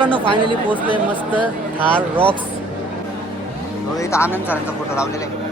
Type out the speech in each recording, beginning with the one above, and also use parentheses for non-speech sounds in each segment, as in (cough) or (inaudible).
Finally पोहोचलोय मस्त Thar Roxx इथं आनंद सरांचा फोटो लावलेला आहे.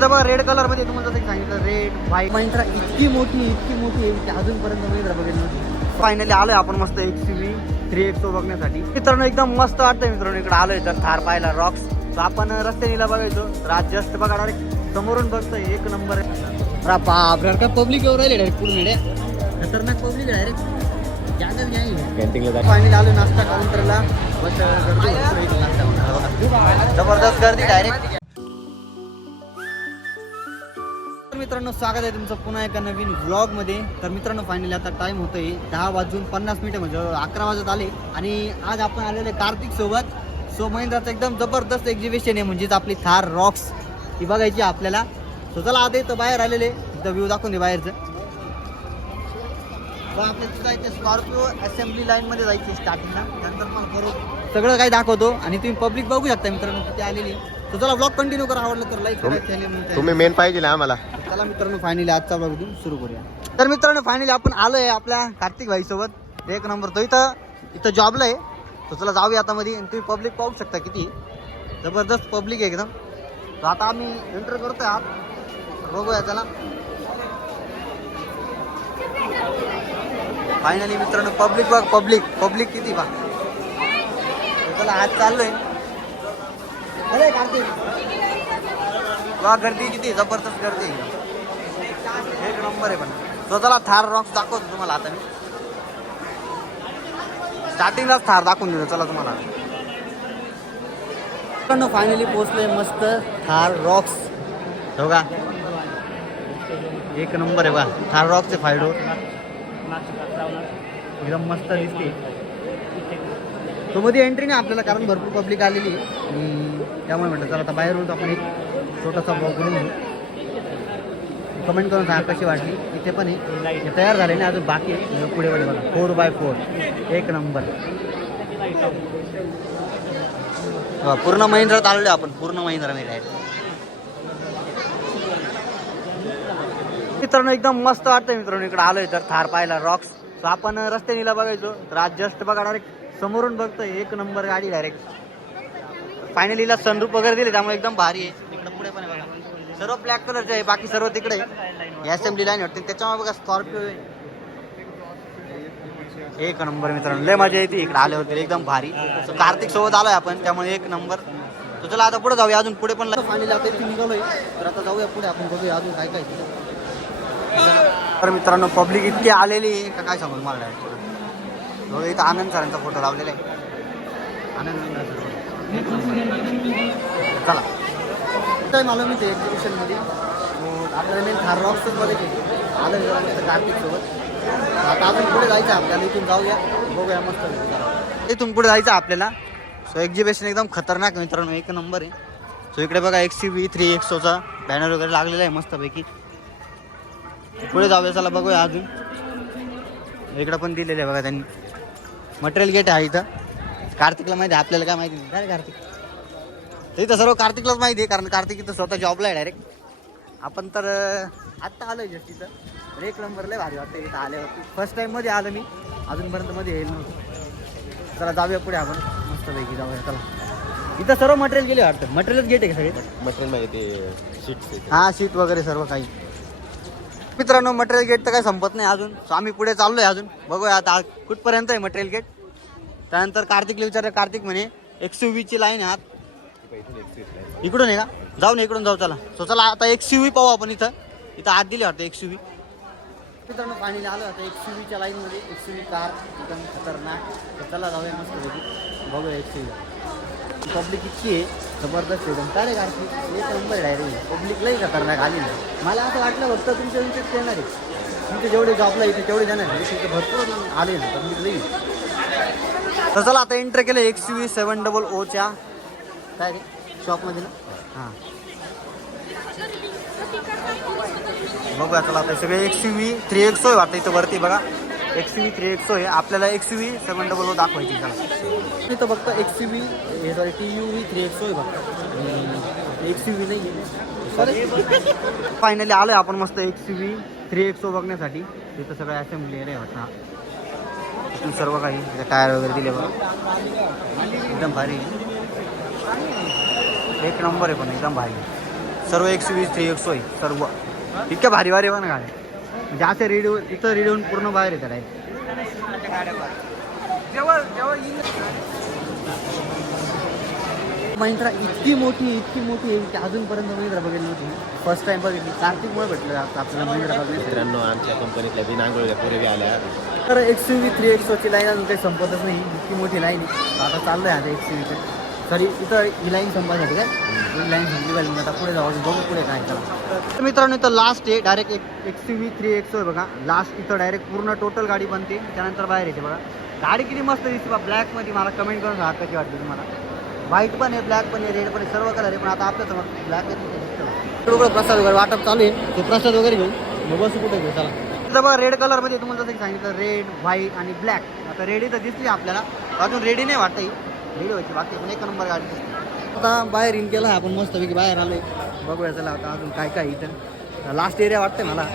बघा रेड कलरमध्ये तुम्हाला जसं सांगितलं रेड व्हाईट महिंद्रा इतकी मोठी इतकी मोठी आहे की अजूनपर्यंत महिंद्रा बघितलं फायनली आलोय आपण मस्त एक सी व्ही थ्री एक्सो बघण्यासाठी. मित्रांनो एकदम मस्त वाटतंय मित्रांनो इकडे आलोय. तर थार पाहायला रॉक्स तर आपण रस्त्यानीला बघायचो. तर आज जस्ट बघा डायरेक्ट समोरून बघतोय. एक नंबर आहे. बाप पब्लिक येऊ राहिले डायरेक्ट पूर्ण खतरनाक पब्लिक डायरेक्ट जागच घ्या आलो नाश्ता काउंटरला गर्दी नाश्ता काउंटरला. जबरदस्त गर्दी डायरेक्ट मित्रांनो स्वागत आहे तुमचं पुन्हा एका नवीन व्लॉगमध्ये तर मित्रांनो फायनली आता टाइम होतोय दहा वाजून पन्नास मिनिटं म्हणजे अकरा वाजत आले. आणि आज आपण आलेले कार्तिक सोबत. सो महिंद्राचं एकदम जबरदस्त एक्झिबिशन आहे म्हणजेच आपली थार रॉक्स ती बघायची आपल्याला. सो चला आता इथं बाहेर आलेले. द व्ह्यू दाखवून दे बाहेरचं. मग आपल्याला जायचं स्कॉर्पिओ असेंब्ली लाईन मध्ये जायची स्टार्टिंगला नंतर मला करू. सगळं काही दाखवतो आणि तुम्ही पब्लिक बघू शकता मित्रांनो किती आलेली तर चला ब्लॉग कंटिन्यू करा. आवडलं तर लाईक तुम्ही मेन पाहिजे ना आम्हाला. चला मित्रांनो फायनली आजचा ब्लॉग सुरू करूया. तर मित्रांनो फायनली आपण आलोय आपल्या कार्तिक भाई सोबत. एक नंबर तो इथं इथं जॉबला आहे. तो चला जाऊया आता मध्ये आणि तुम्ही पब्लिक पाहू शकता किती. जबरदस्त पब्लिक आहे एकदम. तर आता आम्ही एंटर करतोय आत. बघूया चला. फायनली मित्रांनो पब्लिक बघ पब्लिक पब्लिक किती बा चला आज चाललोय. अरे कार्तिक वा गर्दी किती जबरदस्त गर्दी. एक नंबर आहे पण. तो चला थार रॉक्स दाखवतो तुम्हाला आता मी. स्टार्टिंगलाच थार दाखवून देतो चला तुम्हाला. फायनली पोहोचलोय मस्त थार रॉक्स हो का? एक नंबर आहे बा थार रॉक्स आहे डोर एकदम मस्त दिसते. तो मध्ये एंट्री नाही आपल्याला कारण भरपूर पब्लिक आलेली आहे. आणि त्यामुळे म्हटलं चला आता बाहेरून आपण एक छोटासा ब्लॉग बनवून घेऊ. कमेंट करून सांगा कशी वाटली. इथे पण आहे हे तयार झाले नाही अजून बाकी आहे. पुढे पुढे बघा. फोर बाय फोर एक नंबर हा, पूर्ण महिंद्रा चाललोय आपण. पूर्ण महिंद्रा मध्ये आहे मित्रांनो एकदम मस्त वाटतं मित्रांनो इकडे आलोय तर थार पाहायला रॉक्स तर आपण रस्त्यानीला बघायचो. तर आज जस्ट बघा डायरेक्ट समोरून बघतोय एक नंबर गाडी डायरेक्ट फायनलीला सनरूप वगैरे दिले त्यामुळे एकदम भारी आहे. इकडे पुढे पण बघा. सर्व ब्लॅक कलरचे आहे बाकी सर्व तिकडे असेंब्ली लाईन वाटते त्याच्यामुळे बघा स्कॉर्पिओ आहे. एक नंबर मित्रांनो लय मजा येते. इकडे आले होते एकदम भारी. कार्तिक सोबत आलोय आपण त्यामुळे एक नंबर तर चला आता पुढे जाऊया. अजून पुढे पण फायनली आता निघालोय. तर आता जाऊया पुढे. आपण बघूया अजून काय काय तर मित्रांनो पब्लिक इतकी आलेली आहे का काय सांगू मला बघा इथं आनंद सरांचा फोटो लावलेला आहे. आनंद चला. काय मला मी ते एक्झिबिशनमध्ये आपल्याला मेन थार रॉक्समध्ये बघायचे आलं जरा सोबत आता अजून पुढे जायचं आहे आपल्याला. इथून जाऊया. बघूया मस्त इथून पुढे जायचं आहे आपल्याला. सो एक्झिबिशन एकदम खतरनाक मित्रांनो. एक नंबर आहे. सो इकडे बघा एक्सी व्ही थ्री एक्सोचा बॅनर वगैरे लागलेला आहे मस्तपैकी. पुढे जाऊया चला बघूया अजून. इकडं पण दिलेलं आहे बघा त्यांनी. मटेरियल गेट आहे इथं. कार्तिकला माहिती आहे आपल्याला काय माहिती नाही. काय कार्तिक? तर इथं सर्व कार्तिकलाच माहिती आहे कारण कार्तिक इथं स्वतः जॉबला आहे डायरेक्ट आपण तर आत्ता आलोय जस्ट इथं. एक नंबर लय भारी वाटतं इथं आले होते फर्स्ट टाइममध्ये आलो मी. अजूनपर्यंत मध्ये येईल नव्हतं. चला जाऊया पुढे आपण. मस्तपैकी जाऊया चला. इथं सर्व मटेरियल गेले वाटतं. मटेरियलच गेट आहे का सगळे? मटेरियलमध्ये ते सीट हा सीट वगैरे सर्व काही. मित्रांनो मटेरियल गेट तर काही संपत नाही अजून. सो आम्ही पुढे आहे अजून. बघूया आता कुठपर्यंत आहे मटेरियल गेट त्यानंतर कार्तिकला विचारलं. कार्तिक म्हणे एक्स ची लाईन आहे आत इकडून आहे का? जाऊ ना इकडून जाऊ चला. सो चला आता एक्स यू व्ही पाहू आपण इथं. इथं आत दिली वाटतं एक्स यू व्ही मित्रांनो पाणी आलं आता एक्स यू व्हीच्या लाईनमध्ये एक्स यू व्ही कार एकदम खतरनाक. तर चला जाऊया मस्त बघूया एक्स यू व्ही पब्लिक इतकी आहे जबरदस्त एकदम काय गाडी कार्तिक एक नंबर डायरेक्ट पब्लिक लई खतरनाक आली नाही मला असं वाटलं फक्त तुमच्या तुमचेच येणार आहे. तुमचे जेवढे जॉबला येते तेवढे जाणार आहे तिथे भरपूर आले ना पब्लिक लई. तर चला आता एंटर केलं X U V seven double ओच्या काय रे? शॉपमध्ये ना? हां. बघूया चला आता सगळे X U V three X आहे वाटतं इथं वरती बघा. एक्स व्ही थ्री एक्सो आहे आपल्याला X V seven double O दाखवायची चला. इथं फक्त एक्स यू व्ही हे sorry T U V three XO आहे फक्त एक्स व्ही नाही फायनली आलोय आपण मस्त एक्स व्ही थ्री एक्सो बघण्यासाठी. तिथं सगळं असेंब्ली आहे वाटतं सर्व काही टायर वगैरे दिले बघा. एकदम भारी. एक नंबर आहे पण एकदम भारी. सर्व एकशे वीस थ्री एकशे आहे सर्व. इतक्या भारी भारी बघा ना गाड्या म्हणजे असे रेडिओ इथं रेडिओ पूर्ण बाहेर येतात महिंद्रा इतकी मोठी इतकी मोठी आहे की अजूनपर्यंत महिंद्रा बघितली नव्हती. फर्स्ट टाइम बघितली. कार्तिकमुळे भेटलं आता आपल्याला महिंद्रा बघण्यासाठी मित्रांनो आमच्या कंपनीतल्या बिनांगोळ्या पूर्वी आल्या. तर एक्स यू व्ही थ्री एक्सोची लाईन अजून काही संपतच नाही. इतकी मोठी लाईन आहे. आता चाललं आहे आता एक्स यू व्हीचं सॉरी इथं ही लाईन संपायसाठी काय? लाईन पाहिजे आता पुढे जाऊ बघू पुढे काय चला तर मित्रांनो इथं लास्ट आहे डायरेक्ट एक एक्स व्ही थ्री एक्सो आहे बघा. लास्ट इथं डायरेक्ट पूर्ण टोटल गाडी बनते. त्यानंतर बाहेर येते बघा. गाडी किती मस्त दिसते बा ब्लॅकमध्ये मला कमेंट करून सांगा कशी वाटते तुम्हाला? व्हाईट पण आहे ब्लॅक पण आहे रेड पण आहे सर्व कलर आहे पण आता आपल्यासमोर ब्लॅक आहे प्रसाद वगैरे वाटप चालू आहे. ते प्रसाद वगैरे घेऊन मग बसू कुठे घेऊ चला. इथं बघा रेड कलरमध्ये तुम्हाला जसं सांगितलं रेड व्हाईट आणि ब्लॅक आता रेड इथं दिसली आपल्याला. अजून रेडी नाही वाटतं ही रेडी व्हायची बाकी पण एक नंबर गाडी दिसते. आता बाहेर इन केला आपण मस्तपैकी बाहेर आलोय. बघूया चला आता अजून काय काय इथं. लास्ट एरिया वाटतंय मला.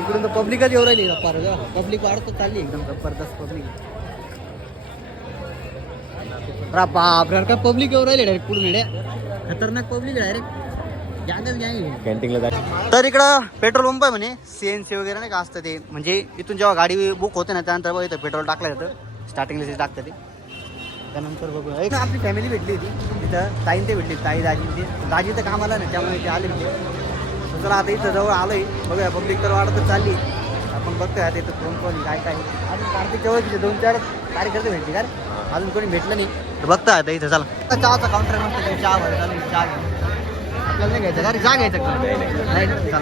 इकडून तर पब्लिकच येऊ राहिली पार पब्लिक वाढत चालली एकदम जबरदस्त पब्लिक रा बाप रे काय पब्लिक येऊ राहिले डायरेक्ट पुढून येड्या. खतरनाक पब्लिक डायरेक्ट कॅन्टीनला तर इकडं पेट्रोल पंप आहे म्हणे. सी एन सी वगैरे नाही का असतं ते. म्हणजे इथून जेव्हा गाडी बुक होते ना त्यानंतर बघ इथं पेट्रोल टाकलं जातं. स्टार्टिंगला टाकतं ते. त्यानंतर बघूया एक आपली फॅमिली भेटली होती. तिथं ताईन ते भेटली. ताई दाजी ते. दाजी तर कामाला नाही त्यामुळे ते आले म्हणजे. चला आता इथं जवळ आलोय. बघूया पब्लिक तर वाढतच चालली. आपण बघतोय आता इथं कोण कोण काय काय. अजून कार्तिक जवळचे दोन चार कार्यकर्ते भेटले का अजून कोणी भेटलं नाही. तर आता इथं चला. चहाचा काउंटर मस्त चहा भरत चालू चहा आपल्याला नाही घ्यायचं का चहा घ्यायचं. का नाही चला.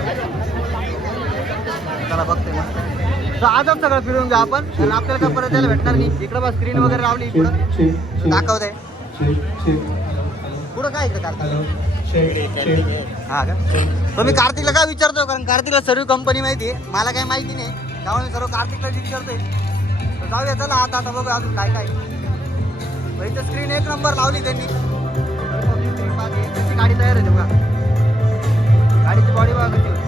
चला बघतोय मस्त. तर आजच सगळं फिरून जाऊ आपण. कारण आपल्याला काय परत यायला भेटणार नाही. इकडं बस स्क्रीन वगैरे लावली. इकडं दाखवत आहे पुढं काय इकडे कार्तिक? हा का? तर मी कार्तिकला काय विचारतो कारण कार्तिकला सर्व कंपनी माहिती आहे. मला काही माहिती नाही. त्यामुळे मी सर्व कार्तिकला विचारतोय. तर जाऊया चला. आता आता बघूया अजून काय काय. इथं स्क्रीन एक नंबर लावली त्यांनी. त्याची गाडी तयार होते बघा. गाडीची बॉडी बघा कशी होती.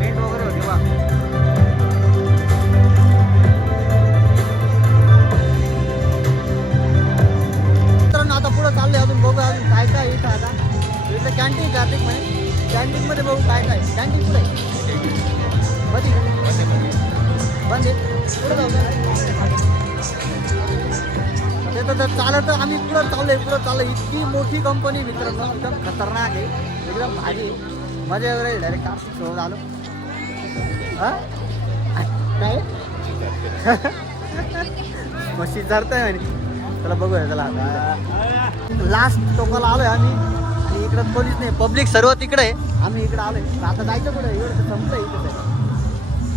पेंट वगैरे होती बघा. चालत आम्ही पुढं चाललोय पुढं चाललो इतकी मोठी कंपनी मित्रांनो एकदम खतरनाक आहे. एकदम भारी मजा वगैरे डायरेक्ट आम्ही सोबत आलो. काय? (laughs) मशी चढतंय म्हणे. चला बघूया चला. लास्ट टोकाला आलोय आम्ही. आणि इकडं कोणीच नाही. पब्लिक सर्व तिकडे आहे. आम्ही इकडे आलोय. आता जायचं कुठे? एवढं तर संपलं इकडे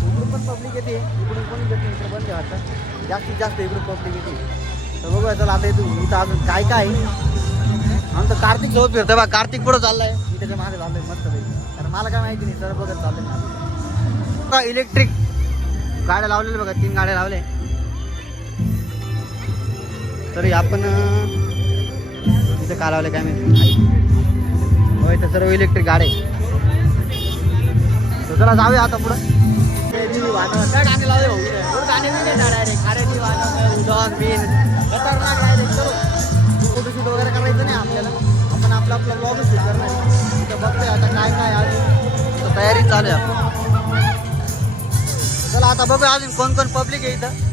इकडून पण पब्लिक येते. इकडून कोणी येते इकडे बंद वाटतं. जास्तीत जास्त इकडून पब्लिक येते. तर बघूया चला आता इथून इथं अजून काय काय आहे. आमचं कार्तिक सोबत फिरतोय बा कार्तिक पुढं चाललाय. मी त्याच्यामागे चाललंय मस्त कारण मला काय माहिती नाही सर बघत चाललंय बघा इलेक्ट्रिक गाड्या लावलेल्या बघा. तीन गाड्या लावल्या तरी आपण तिथं इथं का लावले काय माहिती? हो इथं सर्व इलेक्ट्रिक गाड्या तर चला जाऊया आता पुढं. काय गाणे लावले चालू आहे. चला आता बघूया अजून कोण कोण पब्लिक आहे इथं.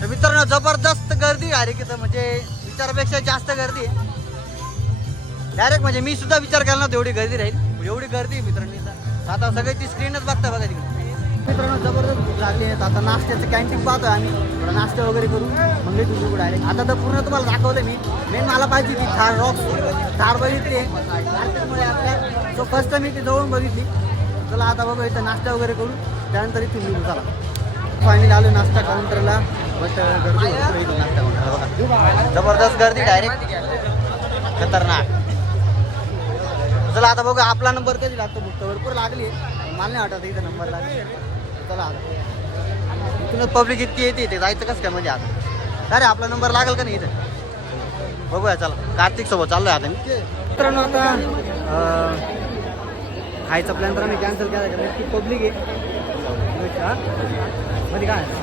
तर मित्रांनो जबरदस्त गर्दी आहे इथं म्हणजे विचारापेक्षा जास्त गर्दी आहे. डायरेक्ट म्हणजे मी सुद्धा विचार केला नव्हता एवढी गर्दी राहील. एवढी गर्दी आहे मित्रांनो इथं. आता सगळी ती स्क्रीनच बघता बघा तिकडे. मित्रांनो जबरदस्त भूक लागली आहे. आता नाश्त्याचं कॅन्टीन पाहतो आम्ही. थोडं नाश्ता वगैरे करू. मग मी तुझं डायरेक्ट आता तर पूर्ण तुम्हाला दाखवलं मी. मेन मला पाहिजे ती थार रॉक्स थार बघितली त्यामुळे आपल्या सो फर्स्ट टाइम मी ती जवळून बघितली. चला आता बघू इथं नाश्ता वगैरे करू. त्यानंतर इथे निघू चला. फायनली आलो नाश्ता काउंटरला बट गर्दी इथं नाश्ता काउंटरला बघा. जबरदस्त गर्दी डायरेक्ट खतरनाक. चला आता बघू आपला नंबर कधी लागतो बुक भरपूर लागली. आहे मला नाही वाटत इथं नंबर लागली. चला आता. इथूनच पब्लिक इतकी येते ते जायचं कसं काय म्हणजे आता? अरे आपला नंबर लागेल का नाही इथं? बघूया चला. कार्तिक सोबत चाललोय आता मित्रांनो आता खायचा प्लॅन तर आम्ही कॅन्सल केला कारण इतकी पब्लिक आहे? मध्ये काय? आहे?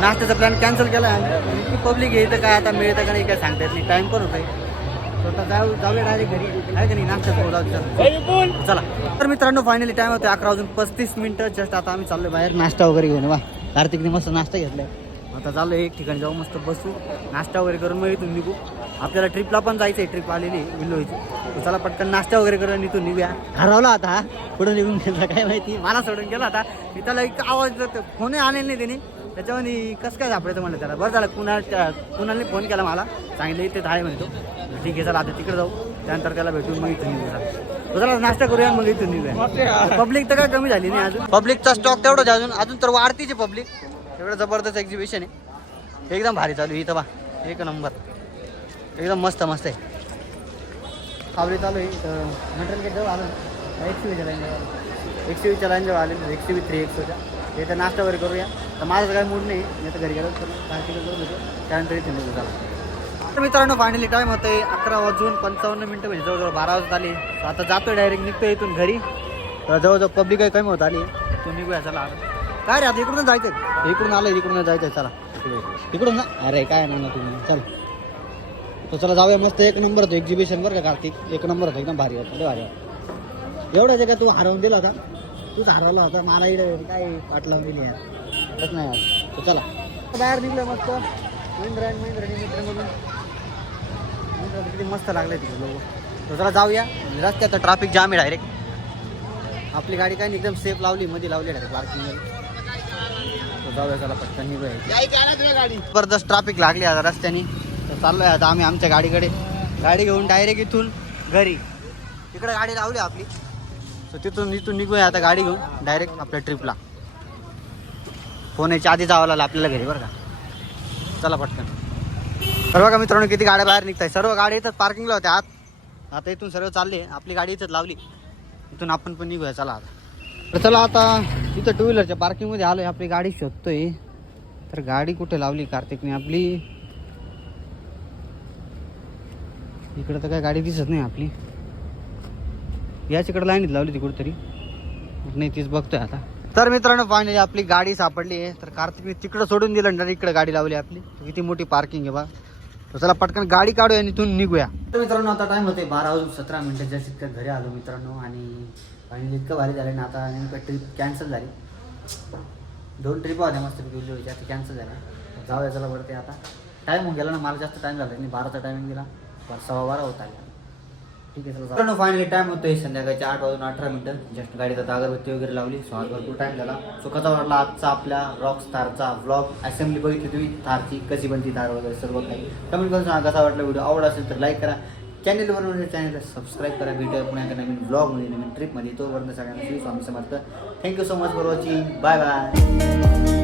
नाश्त्याचा प्लॅन कॅन्सल केला. आहे इतकी पब्लिक आहे. इथं काय आता मिळतं का नाही काय सांगता येत नाही. टाईम पण होतोय. स्वतः जाऊ जाऊया डायरेक्ट घरी. आहे का नाही? नाश्त्याचं चला. तर मित्रांनो फायनली टाइम होते अकरा वाजून पस्तीस मिनिटं. जस्ट आता आम्ही चाललोय बाहेर नाश्ता वगैरे घेऊन. वा. कार्तिकने मस्त नाश्ता घेतलाय. आता चाललो एक ठिकाणी जाऊ मस्त बसू. नाश्ता वगैरे करून मग इथून निघू. आपल्याला ट्रिपला पण जायचं आहे ट्रिप आलेली विल्लोईची चला पटकन नाश्ता वगैरे करून इथून निघूया. हरवला आता हा पुढे निघून गेला काय माहिती. मला सोडून गेला आता. मी त्याला एक आवाज देतो. फोनही आणले नाही त्याने. त्याच्यामध्ये कसं काय सापडायचं म्हणलं त्याला. बरं झालं कुणा कुणाला फोन केला मला. सांगितलं इथे आहे म्हणतो ठीक आहे चला आता तिकडे जाऊ. त्यानंतर त्याला भेटून मग इथून निघू चला. नाश्ता करूया मग इथून निघूया. पब्लिक तर काय कमी झाली नाही अजून. पब्लिकचा स्टॉक तेवढंच अजून. अजून तर वाढतीच आहे पब्लिक. एवढं जबरदस्त एक्झिबिशन आहे. एकदम भारी चालू इथं बा एक नंबर. एकदम मस्त मस्त आहे. आवडी चालू आहे मटेरियल गेट जवळ आलं. एक्स व्हीच्या लाईन जवळ एक्स व्हीच्या लाईन जवळ आले. एक्स व्ही थ्री एक्सोच्या इथं नाश्ता वगैरे करूया. तर माझं काही मूड नाही. मी आता घरी गेलो तर होतो त्यानंतर इथे निघू झाला तर मित्रांनो फायनली टाईम होतं आहे अकरा वाजून पंचावन्न मिनटं म्हणजे जवळजवळ बारा वाजत आली. तर आता जातो डायरेक्ट निघतो इथून घरी. तर जवळजवळ पब्लिक काही कमी होत आली. तो निघूया चला आता. काय रे आता इकडूनच जायचं? इकडून आलं इकडूनच जायचं चला. इकडून. ना? अरे काय ना तुम्ही? चल. तर चला जाऊया मस्त. एक नंबर होतं एक्झिबिशन बरं का कार्तिक? एक नंबर होतं एकदम भारी होतं भारी होतं. एवढं जे का तू हरवून दिला होता? तूच हरवला होता मला इकडे काय पाठ लावून दिली तसं नाही यार. तर चला. बाहेर निघलं मस्त. महिंद्रा आणि मित्रांमधून मित्र किती मस्त लागले तिथे लोक तर चला जाऊया. रस्त्यात ट्रॅफिक जाम आहे डायरेक्ट आपली गाडी काय एकदम सेफ लावली मध्ये लावली डायरेक्ट पार्किंग जाऊया चला पटकन निघूया जबरदस्त ट्रॅफिक लागली आता रस्त्याने. तर चाललोय आता आम्ही आमच्या गाडीकडे. गाडी घेऊन डायरेक्ट इथून घरी. तिकडे गाडी लावली आपली. तर तिथून इथून निघूया आता गाडी घेऊन डायरेक्ट आपल्या ट्रिपला फोन याच्या आधी जावं लागलं आपल्याला घरी बरं का. चला पटकन. सर्व का मित्रांनो किती गाड्या बाहेर निघताय सर्व गाडी इथं पार्किंगला होत्या आत. आता इथून सर्व चालले. आपली गाडी इथंच लावली. इथून आपण पण निघूया. चला आता. तर चला आता इथं टू व्हीलरच्या पार्किंगमध्ये आलोय. आपली गाडी शोधतोय. तर गाडी कुठे लावली कार्तिकने? आपली इकडं तर काय गाडी दिसत नाही आपली. याच इकडं लाईनीत लावली ती कुठेतरी. नाही तीच बघतोय आता. तर मित्रांनो फायनली आपली गाडी सापडली आहे. तर कार्तिकने तिकडं सोडून दिलं ना इकडं गाडी लावली आपली. किती मोठी पार्किंग आहे बा. तर चला पटकन गाडी काढूया आणि इथून निघूया. तर मित्रांनो आता टाइम होते बारा वाजून सतरा मिनिटं. तितक्या घरी आलो मित्रांनो आणि फायनली इतकं भारी झालं ना आता नेमकं ट्रिप कॅन्सल झाली. दोन ट्रिप होत्या मस्त गेली होती आता कॅन्सल झाल्या. जाऊया चला बरं ते आता. टाईम होऊन गेला ना मला जास्त टाईम झाला नाही. बाराचा टायमिंग दिला. सव्वा बारा होत आला. ठीक आहे चला फायनली टाइम होतोय. संध्याकाळच्या आठ वाजून अठरा मिनिटं. जस्ट गाडीत आता अगरबत्ती वगैरे लावली. सो आज भरपूर टाइम झाला. सो कसा वाटला आजचा आपल्या रॉक स्टारचा व्लॉग असेंब्ली बघितली तुम्ही? थारची कशी बनती थार वगैरे सर्व काही? कमेंट करून सांगा कसा वाटला व्हिडिओ आवड असेल तर लाईक करा. चॅनलवर म्हणजे चॅनलला सबस्क्राईब करा. भेटूया पुन्हा एका नवीन ब्लॉगमध्ये नवीन ट्रिपमध्ये तोपर्यंत सगळ्यांना Shri Swami Samarth. Thank you so much for watching bye bye